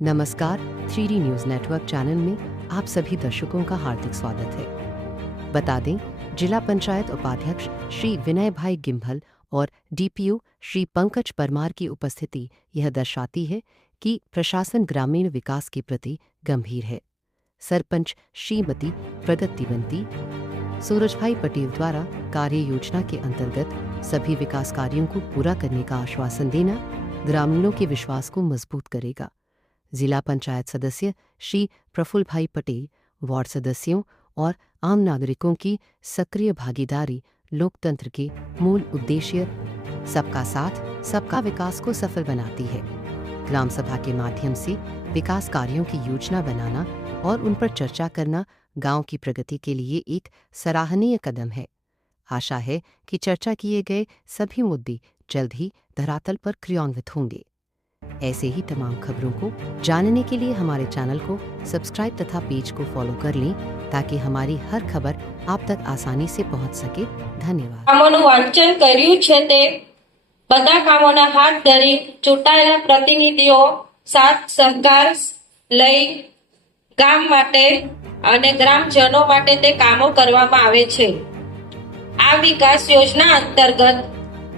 नमस्कार, 3D news network channel में आप सभी दर्शकों का हार्दिक स्वागत है। बता दें, जिला पंचायत उपाध्यक्ष श्री विनय भाई गिम्भल और डीपीओ श्री पंकज परमार की उपस्थिति यह दर्शाती है कि प्रशासन ग्रामीण विकास के प्रति गंभीर है। सरपंच श्रीमती प्रगतिवंती सूरजभाई पटेल द्वारा कार्य योजना के अंतर्गत सभी विकास कार्यों को पूरा करने का आश्वासन देना ग्रामीणों के विश्वास को मजबूत करेगा। जिला पंचायत सदस्य श्री प्रफुल्ल भाई पटेल, वार्ड सदस्यों और आम नागरिकों की सक्रिय भागीदारी लोकतंत्र के मूल उद्देश्य सबका साथ सबका विकास को सफल बनाती है। ग्राम सभा के माध्यम से विकास कार्यों की योजना बनाना और उन पर चर्चा करना गांव की प्रगति के लिए एक सराहनीय कदम है। आशा है कि चर्चा किए गए सभी मुद्दे जल्द ही धरातल पर क्रियान्वित होंगे। ऐसे ही तमाम खबरों को जानने के लिए हमारे चैनल को सब्सक्राइब तथा पेज को फॉलो कर लें ताकि हमारी हर खबर आप तक आसानी से पहुंच सके। धन्यवाद। કામોનું વાંચન કર્યું છે તે બધા કામોના હાથ ધરી ચૂંટાયેલા પ્રતિનિધિઓ સાથ સહકાર લઈ ગામ માટે અને ગ્રામજનો માટે તે કામો કરવામાં આવે છે। આ વિકાસ યોજના અંતર્ગત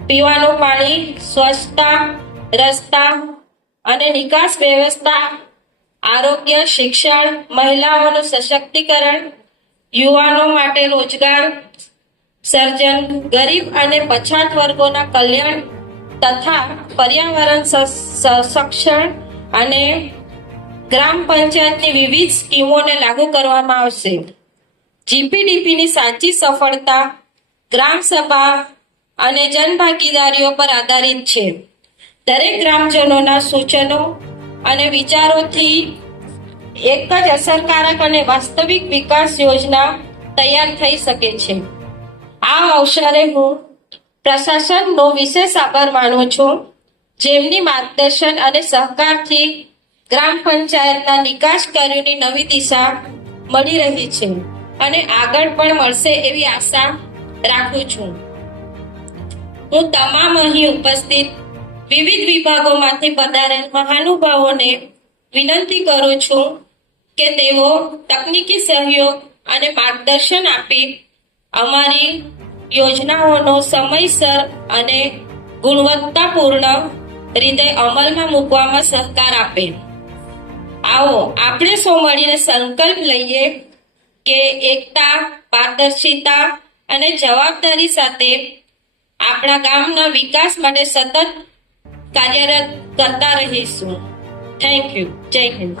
પીવાનું પાણી, સ્વચ્છતા, રસ્તા અને નિકાસ વ્યવસ્થા, આરોગ્ય, શિક્ષણ, મહિલાઓનું સશક્તિકરણ, યુવાનો માટે રોજગાર સર્જન, ગરીબ અને પછાત વર્ગોના કલ્યાણ તથા પર્યાવરણ સંરક્ષણ અને ગ્રામ પંચાયતની વિવિધ સ્કીમોને લાગુ કરવામાં આવશે। જીપીડીપીની સાચી સફળતા ગ્રામ સભા અને જનભાગીદારીઓ પર આધારિત છે। દરેક ગ્રામજનોના સૂચનો અને વિચારોથી એક જ અસરકારક અને વાસ્તવિક વિકાસ યોજના તૈયાર થઈ શકે છે। આ અવસરે હું પ્રશાસનનો વિશેષ આભાર માનું છું, જેમની માર્ગદર્શન અને સહકારથી ગ્રામ પંચાયતના નિકાસ કાર્યોની નવી દિશા મળી રહી છે અને આગળ પણ મળશે એવી આશા રાખું છું। હું તમામ અહીં ઉપસ્થિત વિવિધ વિભાગોમાંથી પધારેલ મહાનુભાવોને વિનંતી કરું છું કે તેઓ તકનીકી સહયોગ અને માર્ગદર્શન આપી અમારી યોજનાઓનો સમયસર અને ગુણવત્તાપૂર્ણ રીતે અમલમાં મૂકવામાં સહકાર આપે। આવો આપણે સૌ મળીને સંકલ્પ લઈએ કે એકતા, પારદર્શિતા અને જવાબદારી સાથે આપણા ગામના વિકાસ માટે સતત કાર્યરત કરતા રહીશું। Thank you. જય હિન્દ।